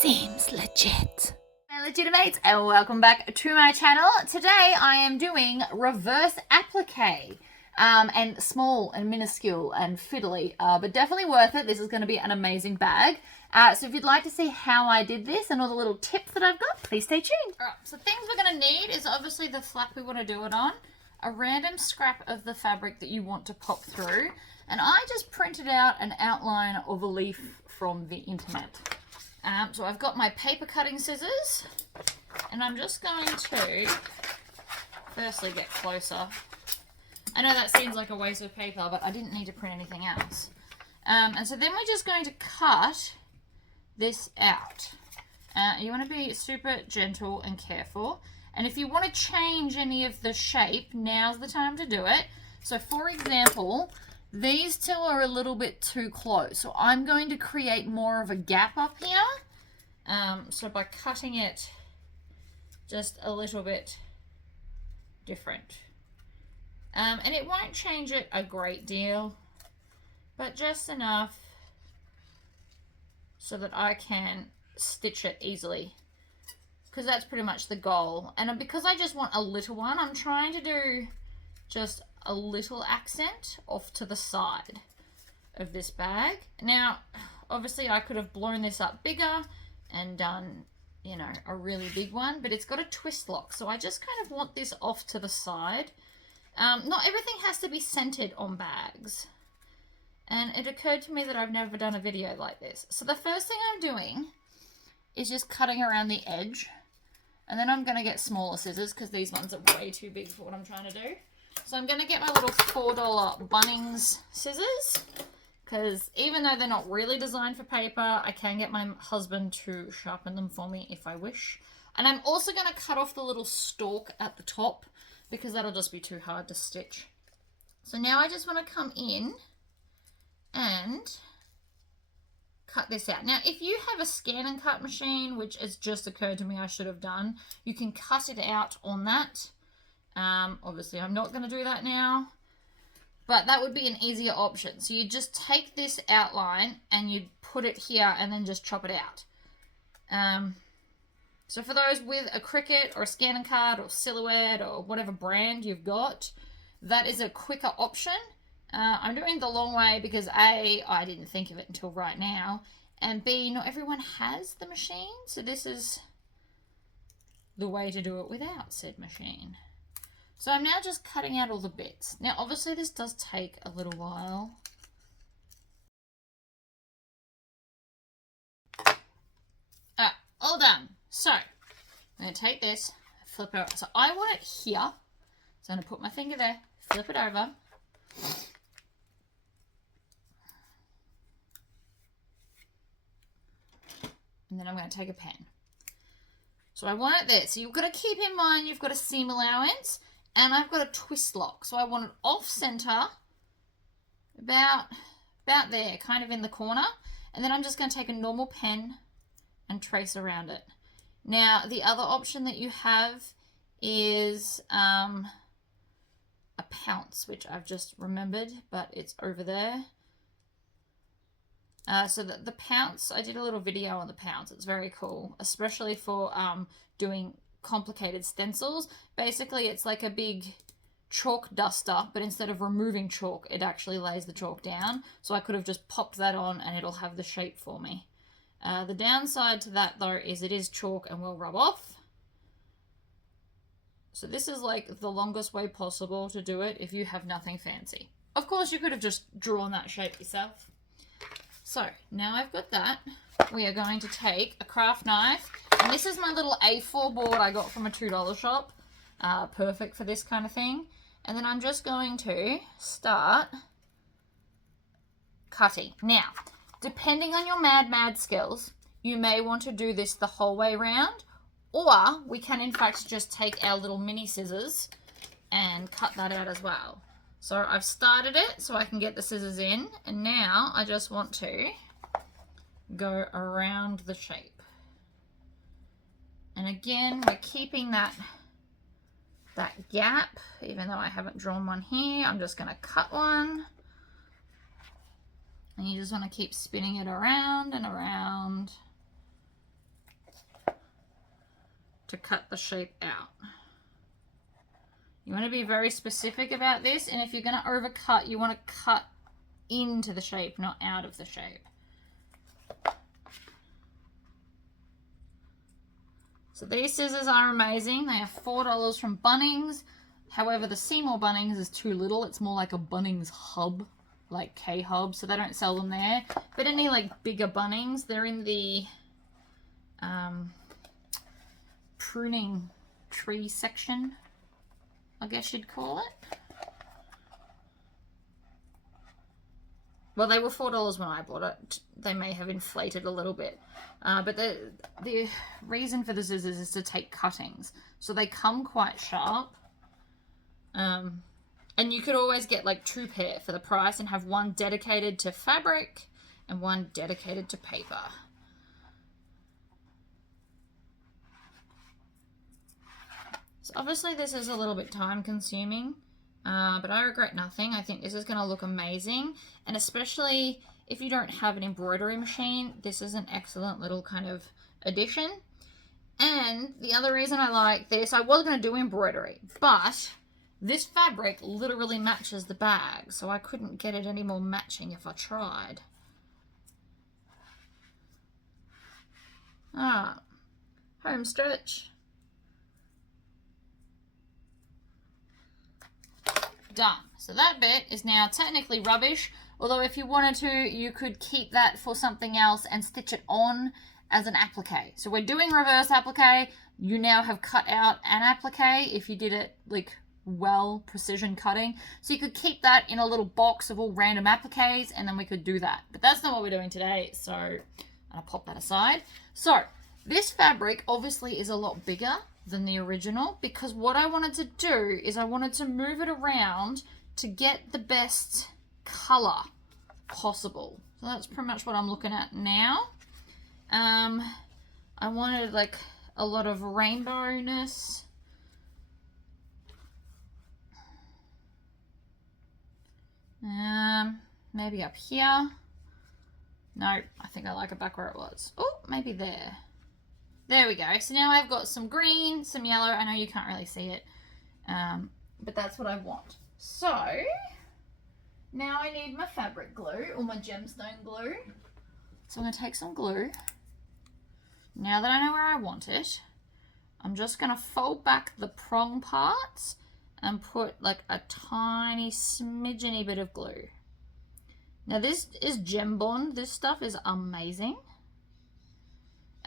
Seems legit. Hey Legitimates, and welcome back to my channel. Today I am doing reverse applique. And small and minuscule and fiddly, but definitely worth it. This is going to be an amazing bag. So if you'd like to see how I did this and all the little tips that I've got, please stay tuned. Alright, so things we're going to need is obviously the flap we want to do it on, a random scrap of the fabric that you want to pop through, and I just printed out an outline of a leaf from the internet. So I've got my paper cutting scissors, and I'm just going to firstly get closer. I know that seems like a waste of paper, but I didn't need to print anything else. And so then we're just going to cut this out. You want to be super gentle and careful. And if you want to change any of the shape, now's the time to do it. So for example, these two are a little bit too close. So I'm going to create more of a gap up here. So by cutting it just a little bit different. And it won't change it a great deal, but just enough so that I can stitch it easily, because that's pretty much the goal. And because I just want a little one, I'm trying to do just a little accent off to the side of this bag. Now, obviously I could have blown this up bigger and done, you know, a really big one, but it's got a twist lock, so I just kind of want this off to the side. Not everything has to be centered on bags. And it occurred to me that I've never done a video like this. So the first thing I'm doing is just cutting around the edge. And then I'm going to get smaller scissors because these ones are way too big for what I'm trying to do. So I'm going to get my little $4 Bunnings scissors. Because even though they're not really designed for paper, I can get my husband to sharpen them for me if I wish. And I'm also going to cut off the little stalk at the top, because that'll just be too hard to stitch. So now I just want to come in and cut this out. Now, if you have a scan and cut machine, which has just occurred to me I should have done, you can cut it out on that. Obviously, I'm not going to do that now, but that would be an easier option. So you just take this outline and you put it here and then just chop it out. So for those with a Cricut or a scan and cut or Silhouette or whatever brand you've got, that is a quicker option. I'm doing the long way because A, I didn't think of it until right now, and B, not everyone has the machine, so this is the way to do it without said machine. So I'm now just cutting out all the bits. Now obviously this does take a little while. All done. So I'm going to take this, flip it over. So I want it here. So I'm going to put my finger there, flip it over. And then I'm going to take a pen. So I want it there. So you've got to keep in mind you've got a seam allowance and I've got a twist lock. So I want it off center, about there, kind of in the corner. And then I'm just going to take a normal pen and trace around it. Now, the other option that you have is a pounce, which I've just remembered, but it's over there. So the pounce, I did a little video on the pounce. It's very cool, especially for doing complicated stencils. Basically, it's like a big chalk duster, but instead of removing chalk, it actually lays the chalk down. So I could have just popped that on and it'll have the shape for me. The downside to that, though, is it is chalk and will rub off. So this is like the longest way possible to do it if you have nothing fancy. Of course, you could have just drawn that shape yourself. So now I've got that, we are going to take a craft knife. And this is my little A4 board I got from a $2 shop. Perfect for this kind of thing. And then I'm just going to start cutting. Now, depending on your mad skills, you may want to do this the whole way around, or we can in fact just take our little mini scissors and cut that out as well. So I've started it so I can get the scissors in, and now I just want to go around the shape. And again, we're keeping that gap, even though I haven't drawn one here. I'm just going to cut one. And you just want to keep spinning it around and around. to cut the shape out. You want to be very specific about this, and if you're going to overcut, you want to cut into the shape, not out of the shape. So these scissors are amazing. They are $4 from Bunnings. However, the Seymour Bunnings is too little. It's more like a Bunnings hub, like K-hub, so they don't sell them there. But any like bigger Bunnings, they're in the pruning tree section, I guess you'd call it. Well, they were $4 when I bought it. They may have inflated a little bit. But the reason for the scissors is to take cuttings. So they come quite sharp. And you could always get like 2 pair for the price and have one dedicated to fabric and one dedicated to paper. So obviously this is a little bit time consuming, but I regret nothing. I think this is going to look amazing, and especially if you don't have an embroidery machine, this is an excellent little kind of addition. And the other reason I like this, I was going to do embroidery, but this fabric literally matches the bag, so I couldn't get it any more matching if I tried. Home stretch. Done. So that bit is now technically rubbish, although if you wanted to, you could keep that for something else and stitch it on as an applique. So we're doing reverse applique. You now have cut out an applique if you did it like well, precision cutting. So you could keep that in a little box of all random appliques, and then we could do that. But that's not what we're doing today, so I'll pop that aside. So this fabric obviously is a lot bigger than the original, because what I wanted to do is I wanted to move it around to get the best color possible. So that's pretty much what I'm looking at now. I wanted like a lot of rainbowness. Maybe up here. No, I think I like it back where it was. Oh, maybe there. There we go. So now I've got some green, some yellow. I know you can't really see it, but that's what I want. So now I need my fabric glue or my gemstone glue. So I'm going to take some glue. Now that I know where I want it, I'm just going to fold back the prong parts and put like a tiny smidgeny bit of glue. Now this is Gem Bond. This stuff is amazing.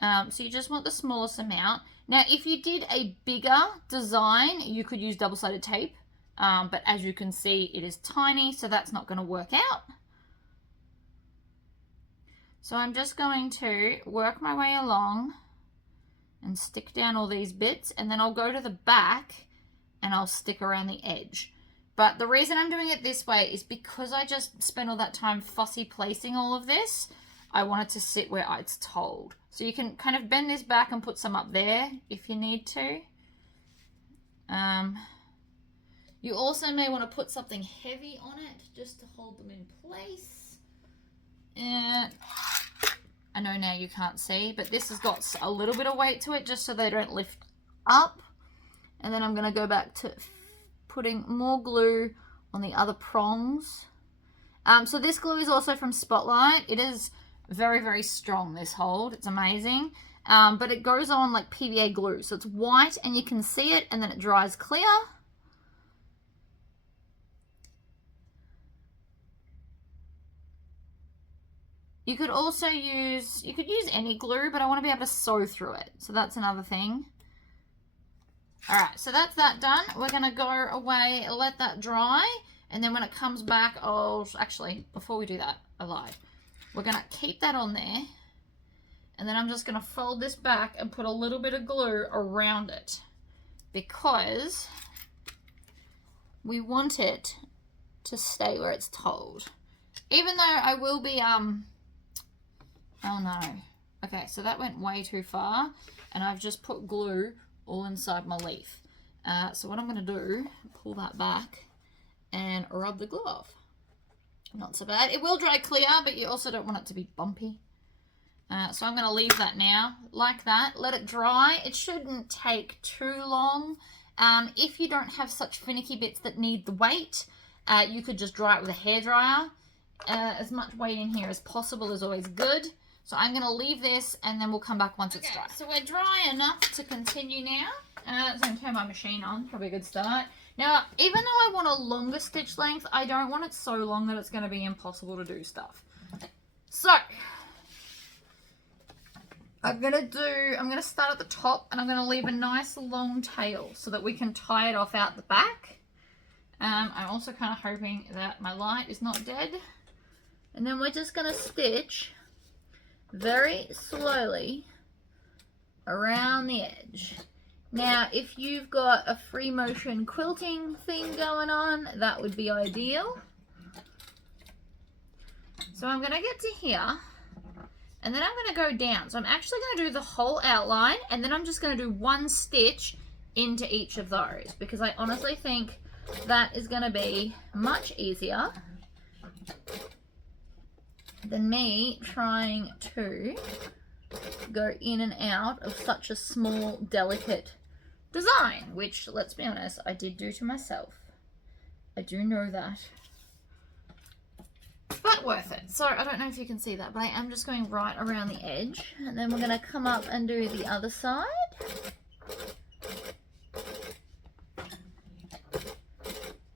So you just want the smallest amount. Now, if you did a bigger design, you could use double-sided tape. But as you can see, it is tiny, so that's not going to work out. So I'm just going to work my way along and stick down all these bits, and then I'll go to the back and I'll stick around the edge. But the reason I'm doing it this way is because I just spent all that time fussy placing all of this. I want it to sit where it's told. So you can kind of bend this back and put some up there if you need to. You also may want to put something heavy on it just to hold them in place. And I know now you can't see, but this has got a little bit of weight to it just so they don't lift up. And then I'm going to go back to putting more glue on the other prongs. So this glue is also from Spotlight. It is very, very strong, this hold. It's amazing. But it goes on like PVA glue. So it's white and you can see it, and then it dries clear. You could also use, any glue, but I want to be able to sew through it. So that's another thing. All right, so that's that done. We're going to go away, let that dry. And then when it comes back, actually, before we do that, I lied. We're going to keep that on there. And then I'm just going to fold this back and put a little bit of glue around it. Because we want it to stay where it's told. Even though I will be, oh no. Okay, so that went way too far. And I've just put glue all inside my leaf. So what I'm going to do, pull that back and rub the glue off. Not so bad. It will dry clear, but you also don't want it to be bumpy. So I'm going to leave that now like that. Let it dry. It shouldn't take too long. If you don't have such finicky bits that need the weight, you could just dry it with a hairdryer. As much weight in here as possible is always good. So I'm going to leave this and then we'll come back once it's dry. So we're dry enough to continue now. So I'm going to turn my machine on. Probably a good start. Now, even though I want a longer stitch length, I don't want it so long that it's going to be impossible to do stuff. So I'm going to start at the top and I'm going to leave a nice long tail so that we can tie it off out the back. I'm also kind of hoping that my light is not dead. And then we're just going to stitch very slowly around the edge. Now, if you've got a free motion quilting thing going on, that would be ideal. So I'm going to get to here, and then I'm going to go down. So I'm actually going to do the whole outline, and then I'm just going to do one stitch into each of those, because I honestly think that is going to be much easier than me trying to go in and out of such a small, delicate design, which, let's be honest, I did do to myself. I do know that. But worth it. So I don't know if you can see that, but I am just going right around the edge, and then we're going to come up and do the other side.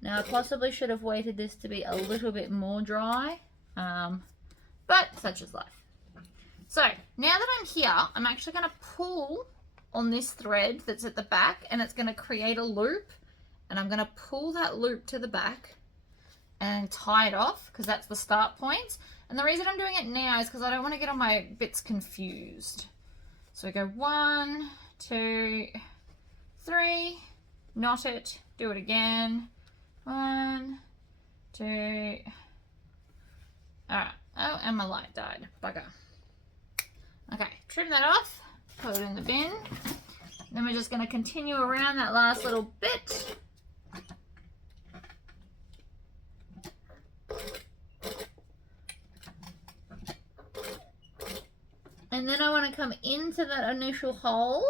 Now I possibly should have waited this to be a little bit more dry, but such is life. So now that I'm here, I'm actually going to pull on this thread that's at the back, and it's going to create a loop, and I'm going to pull that loop to the back and tie it off, because that's the start point. And the reason I'm doing it now is because I don't want to get all my bits confused. So we go 1, 2, 3, knot it, do it again. 1, 2. Alright. Oh, and my light died. Bugger. Okay, trim that off, put it in the bin. Then we're just going to continue around that last little bit. And then I want to come into that initial hole,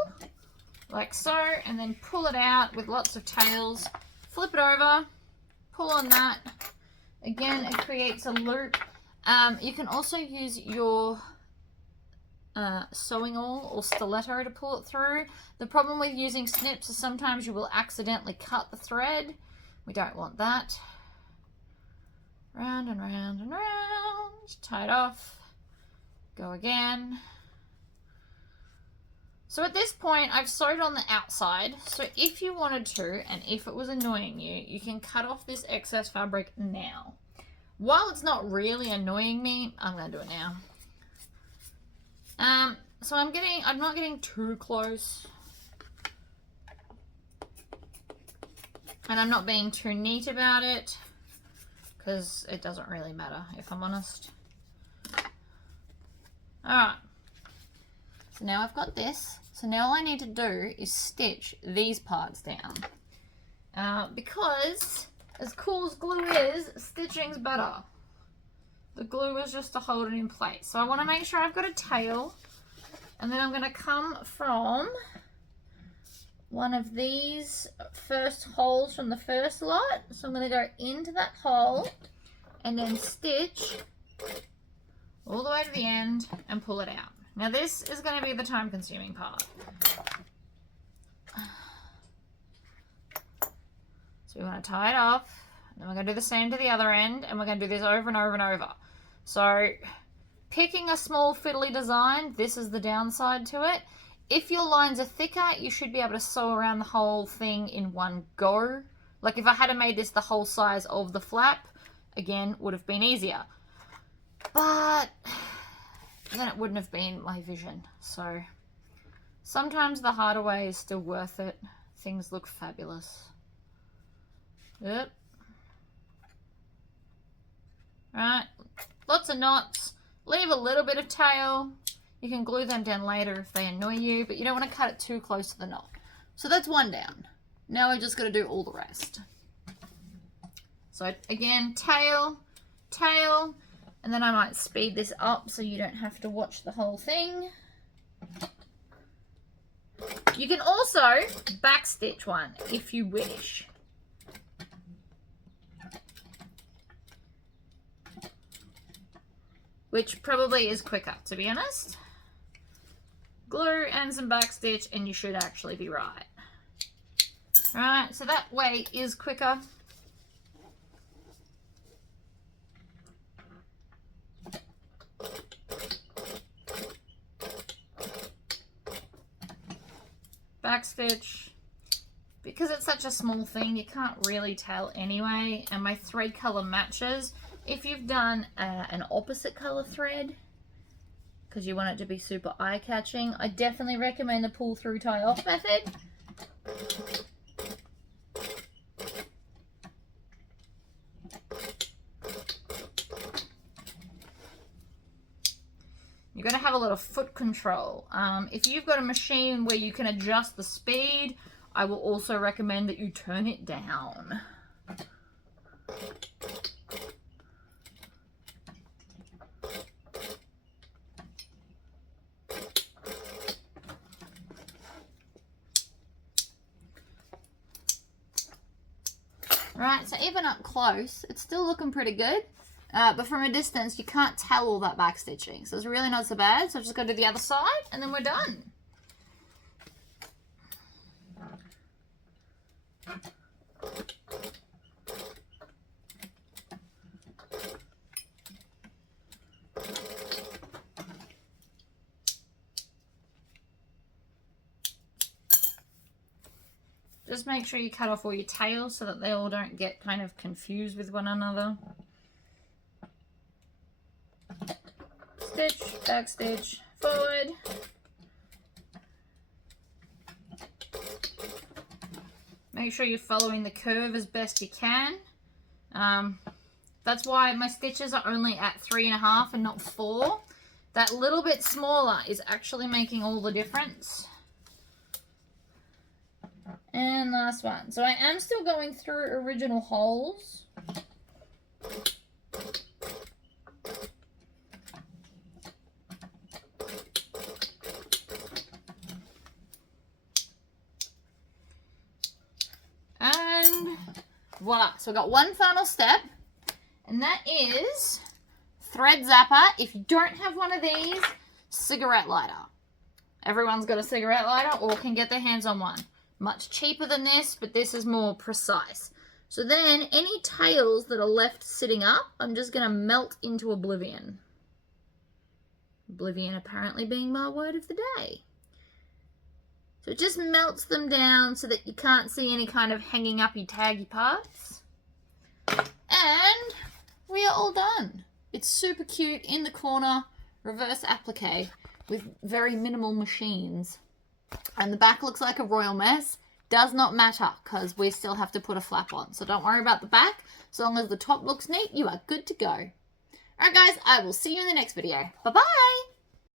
like so, and then pull it out with lots of tails. Flip it over, pull on that. Again, it creates a loop. You can also use your sewing awl or stiletto to pull it through. The problem with using snips is sometimes you will accidentally cut the thread. We don't want that. Round and round and round. Tie it off. Go again. So at this point, I've sewed on the outside. So if you wanted to, and if it was annoying you, you can cut off this excess fabric now. While it's not really annoying me, I'm going to do it now. So I'm not getting too close. And I'm not being too neat about it, because it doesn't really matter, if I'm honest. Alright. So now I've got this. So now all I need to do is stitch these parts down. Because, as cool as glue is, stitching's better. The glue is just to hold it in place. So I want to make sure I've got a tail. And then I'm going to come from one of these first holes from the first lot. So I'm going to go into that hole and then stitch all the way to the end and pull it out. Now this is going to be the time consuming part. So we want to tie it off. Then we're going to do the same to the other end, and we're going to do this over and over and over. So picking a small fiddly design, this is the downside to it. If your lines are thicker, you should be able to sew around the whole thing in one go. Like if I had made this the whole size of the flap, again, would have been easier. But then it wouldn't have been my vision. So sometimes the harder way is still worth it. Things look fabulous. Yep. Right, lots of knots. Leave a little bit of tail. You can glue them down later if they annoy you, but you don't want to cut it too close to the knot. So that's one down. Now we're just going to do all the rest. So again, tail, tail. And then I might speed this up so you don't have to watch the whole thing. You can also backstitch one if you wish. Which probably is quicker, to be honest. Glue and some backstitch and you should actually be right. Alright, so that way is quicker. Backstitch. Because it's such a small thing, you can't really tell anyway. And my thread color matches. If you've done an opposite color thread, because you want it to be super eye-catching, I definitely recommend the pull-through tie-off method. You're going to have a lot of foot control. If you've got a machine where you can adjust the speed, I will also recommend that you turn it down. Right, so even up close, it's still looking pretty good. But from a distance, you can't tell all that back stitching. So it's really not so bad. So I've just got to do the other side and then we're done. Just make sure you cut off all your tails so that they all don't get kind of confused with one another. Stitch, back stitch, forward. Make sure you're following the curve as best you can. That's why my stitches are only at 3.5 and not 4. That little bit smaller is actually making all the difference. And last one. So I am still going through original holes. And voila. So I've got one final step. And that is thread zapper. If you don't have one of these, cigarette lighter. Everyone's got a cigarette lighter or can get their hands on one. Much cheaper than this, but this is more precise. So then any tails that are left sitting up, I'm just going to melt into oblivion. Oblivion apparently being my word of the day. So it just melts them down so that you can't see any kind of hanging uppy taggy parts. And we are all done. It's super cute in the corner, reverse applique with very minimal machines. And the back looks like a royal mess. Does not matter because we still have to put a flap on. So don't worry about the back. As long as the top looks neat, you are good to go. Alright guys, I will see you in the next video. Bye-bye!